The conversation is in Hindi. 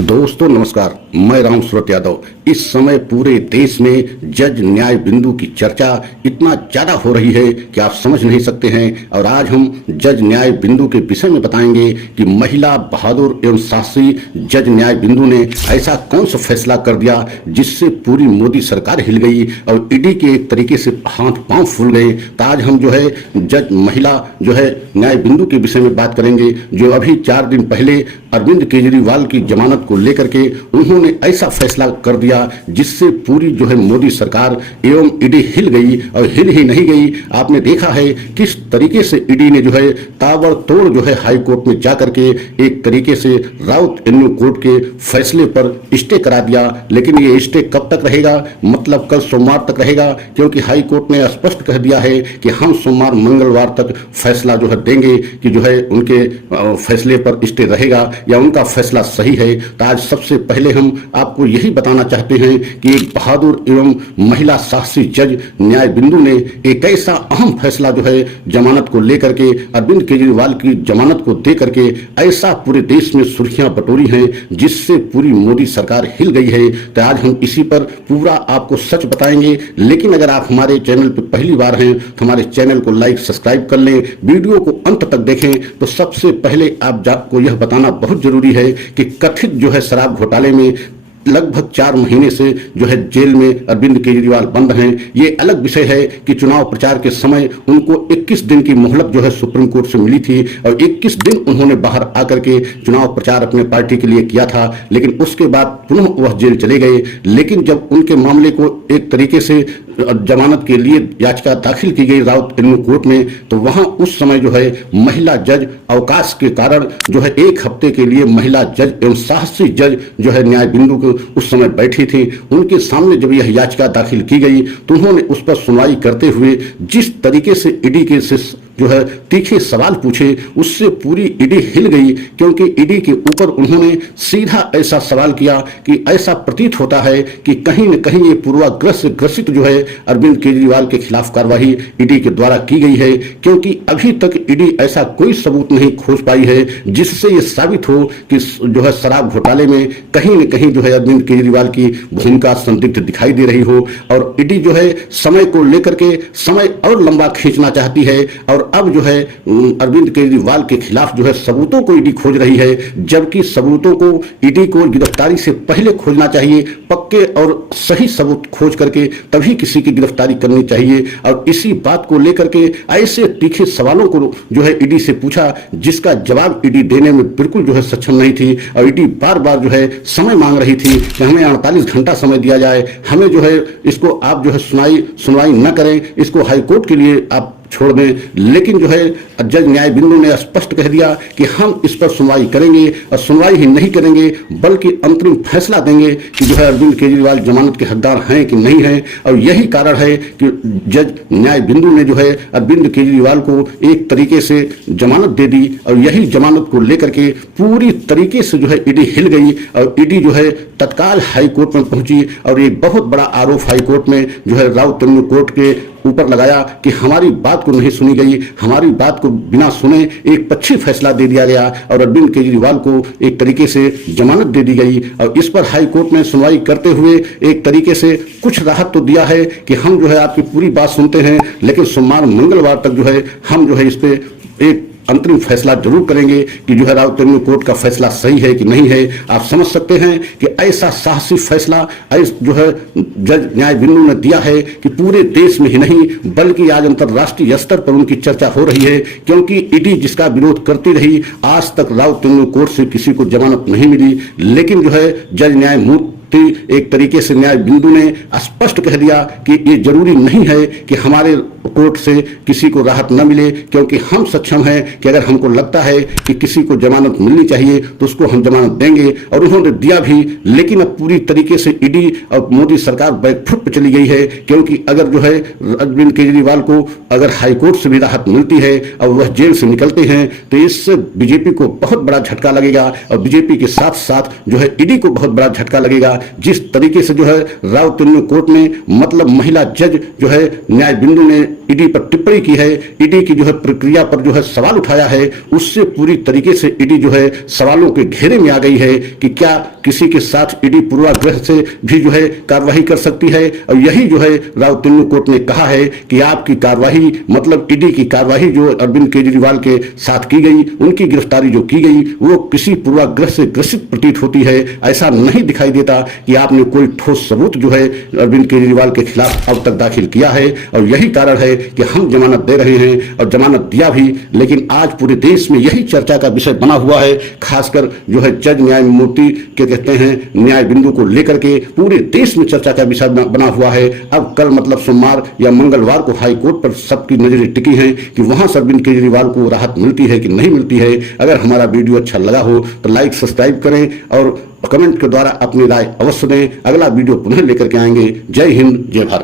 दोस्तों नमस्कार, मैं राम सूरत यादव। इस समय पूरे देश में जज न्याय बिंदु की चर्चा इतना ज्यादा हो रही है कि आप समझ नहीं सकते हैं। और आज हम जज न्याय बिंदु के विषय में बताएंगे कि महिला बहादुर एवं साहसी जज न्याय बिंदु ने ऐसा कौन सा फैसला कर दिया जिससे पूरी मोदी सरकार हिल गई और ईडी के एक तरीके से हाथ पांव फूल गए। तो आज हम जो है जज महिला जो है न्याय बिंदु के विषय में बात करेंगे, जो अभी 4 दिन पहले अरविंद केजरीवाल की जमानत को लेकर के उन्होंने ऐसा फैसला कर दिया जिससे पूरी जो है मोदी सरकार एवं ईडी हिल गई। और हिल ही नहीं गई, आपने देखा है किस तरीके से ईडी ने जो है ताबड़तोड़ जो है हाई कोर्ट में जाकर के एक तरीके से राउत एवेन्यू कोर्ट के फैसले पर स्टे करा दिया। लेकिन ये स्टे कब तक रहेगा, मतलब कल सोमवार तक रहेगा, क्योंकि हाई कोर्ट ने स्पष्ट कह दिया है कि हम सोमवार मंगलवार तक फैसला जो है देंगे कि जो है उनके फैसले पर स्टे रहेगा या उनका फैसला सही है। तो आज सबसे पहले हम आपको यही बताना चाहते हैं कि एक बहादुर एवं महिला साहसी जज न्याय बिंदु ने एक ऐसा अहम फैसला जो है जमानत को लेकर के, अरविंद केजरीवाल की जमानत को दे करके ऐसा पूरे देश में सुर्खियां बटोरी हैं जिससे पूरी मोदी सरकार हिल गई है। तो आज हम इसी पर पूरा आपको सच बताएंगे। लेकिन अगर आप हमारे चैनल पर पहली बार हैं तो हमारे चैनल को लाइक सब्सक्राइब कर लें, वीडियो को अंत तक देखें। तो सबसे पहले आपको यह बताना बहुत जरूरी है कि कथित जो है शराब घोटाले में लगभग 4 महीने से जो है जेल में अरविंद केजरीवाल बंद हैं। ये अलग विषय है कि चुनाव प्रचार के समय उनको 21 दिन की मोहलत जो है सुप्रीम कोर्ट से मिली थी और 21 दिन उन्होंने बाहर आकर के चुनाव प्रचार अपने पार्टी के लिए किया था। लेकिन उसके बाद पुनः वह जेल चले गए। लेकिन जब उनके मामले को एक तरीके से जमानत के लिए याचिका दाखिल की गई राउत एवेन्यू कोर्ट में, तो वहां उस समय जो है महिला जज अवकाश के कारण जो है 1 हफ्ते के लिए महिला जज एवं साहसी जज जो है न्याय बिंदु को उस समय बैठी थी। उनके सामने जब यह याचिका दाखिल की गई तो उन्होंने उस पर सुनवाई करते हुए जिस तरीके से ईडी के जो है तीखे सवाल पूछे उससे पूरी ईडी हिल गई, क्योंकि ईडी के ऊपर उन्होंने सीधा ऐसा सवाल किया कि ऐसा प्रतीत होता है कि कहीं न कहीं ये पूर्वाग्रह से ग्रसित जो है अरविंद केजरीवाल के खिलाफ कार्रवाई ईडी के द्वारा की गई है। क्योंकि अभी तक ईडी ऐसा कोई सबूत नहीं खोज पाई है जिससे ये साबित हो कि जो है शराब घोटाले में कहीं न कहीं जो है अरविंद केजरीवाल की भूमिका संदिग्ध दिखाई दे रही हो। और ईडी जो है समय को लेकर के समय और लंबा खींचना चाहती है और अब जो है अरविंद केजरीवाल के खिलाफ जो है सबूतों को ईडी खोज रही है, जबकि सबूतों को ईडी को गिरफ्तारी से पहले खोजना चाहिए। पक्के और सही सबूत खोज करके तभी किसी की गिरफ्तारी करनी चाहिए। और इसी बात को लेकर के ऐसे तीखे सवालों को जो है ईडी से पूछा जिसका जवाब ईडी देने में बिल्कुल जो है सक्षम नहीं थी। और ईडी बार बार जो है समय मांग रही थी कि हमें 48 घंटा समय दिया जाए, हमें जो है इसको आप जो है सुनवाई न करें, इसको हाईकोर्ट के लिए आप छोड़ दें। लेकिन जो है जज न्याय बिंदु ने स्पष्ट कह दिया कि हम इस पर सुनवाई करेंगे और सुनवाई ही नहीं करेंगे बल्कि अंतरिम फैसला देंगे कि जो है अरविंद केजरीवाल जमानत के हकदार हैं कि नहीं हैं। और यही कारण है कि जज न्याय बिंदु ने जो है अरविंद केजरीवाल को एक तरीके से जमानत दे दी। और यही जमानत को लेकर के पूरी तरीके से जो है ईडी हिल गई और ईडी जो है तत्काल हाई कोर्ट में पहुंची और एक बहुत बड़ा आरोप हाई कोर्ट में जो है राउत एवेन्यू कोर्ट के ऊपर लगाया कि हमारी बात को नहीं सुनी गई, हमारी बात को बिना सुने एक पक्षी फैसला दे दिया गया और अरविंद केजरीवाल को एक तरीके से जमानत दे दी गई। और इस पर हाई कोर्ट ने सुनवाई करते हुए एक तरीके से कुछ राहत तो दिया है कि हम जो है आपकी पूरी बात सुनते हैं, लेकिन सोमवार मंगलवार तक जो है हम जो है इस पे एक अंतरिम फैसला जरूर करेंगे कि जो है राउत एवेन्यू कोर्ट का फैसला सही है कि नहीं है। आप समझ सकते हैं कि ऐसा साहसी फैसला जो है जज न्याय बिंदु ने दिया है कि पूरे देश में ही नहीं बल्कि आज अंतर्राष्ट्रीय स्तर पर उनकी चर्चा हो रही है। क्योंकि ईडी जिसका विरोध करती रही, आज तक राउत एवेन्यू कोर्ट से किसी को जमानत नहीं मिली। लेकिन जो है जज न्यायमूर्ति एक तरीके से न्याय बिंदु ने स्पष्ट कह दिया कि ये जरूरी नहीं है कि हमारे कोर्ट से किसी को राहत न मिले, क्योंकि हम सक्षम हैं कि अगर हमको लगता है कि किसी को जमानत मिलनी चाहिए तो उसको हम जमानत देंगे। और उन्होंने दिया भी। लेकिन अब पूरी तरीके से ईडी और मोदी सरकार बैकफुट पर चली गई है, क्योंकि अगर जो है अरविंद केजरीवाल को अगर हाईकोर्ट से भी राहत मिलती है और वह जेल से निकलते हैं तो इससे बीजेपी को बहुत बड़ा झटका लगेगा और बीजेपी के साथ साथ जो है ईडी को बहुत बड़ा झटका लगेगा। जिस तरीके से जो है राउतन्यू कोर्ट ने मतलब महिला जज जो है न्याय बिंदु ने ईडी पर टिप्पणी की है, ईडी की जो है प्रक्रिया पर जो है सवाल उठाया है, उससे पूरी तरीके से ईडी जो है सवालों के घेरे में आ गई है कि क्या किसी के साथ ईडी पूर्वाग्रह से भी जो है कार्रवाई कर सकती है। और यही जो है राउतन्यू कोर्ट ने कहा है कि आपकी कार्रवाई मतलब ईडी की कार्रवाई जो अरविंद केजरीवाल के साथ की गई, उनकी गिरफ्तारी जो की गई वो किसी पूर्वाग्रह से ग्रसित प्रतीत होती है। ऐसा नहीं दिखाई देता कि आपने कोई ठोस सबूत जो है अरविंद केजरीवाल के खिलाफ अब तक दाखिल किया है। और यही कारण है कि हम जमानत दे रहे हैं और जमानत दिया भी, लेकिन आज पूरे देश में यही चर्चा का विषय बना हुआ है। खासकर जो है जज न्यायमूर्ति के कहते हैं न्याय बिंदु को लेकर के पूरे देश में चर्चा का विषय बना हुआ है। अब कल मतलब सोमवार या मंगलवार को हाई कोर्ट पर सबकी नजरें टिकी हैं कि वहां से अरविंद केजरीवाल को राहत मिलती है कि नहीं मिलती है। अगर हमारा वीडियो अच्छा लगा हो तो लाइक सब्सक्राइब करें और कमेंट के द्वारा अपनी राय अवश्य दें। अगला वीडियो पुनः लेकर के आएंगे। जय हिंद, जय भारत।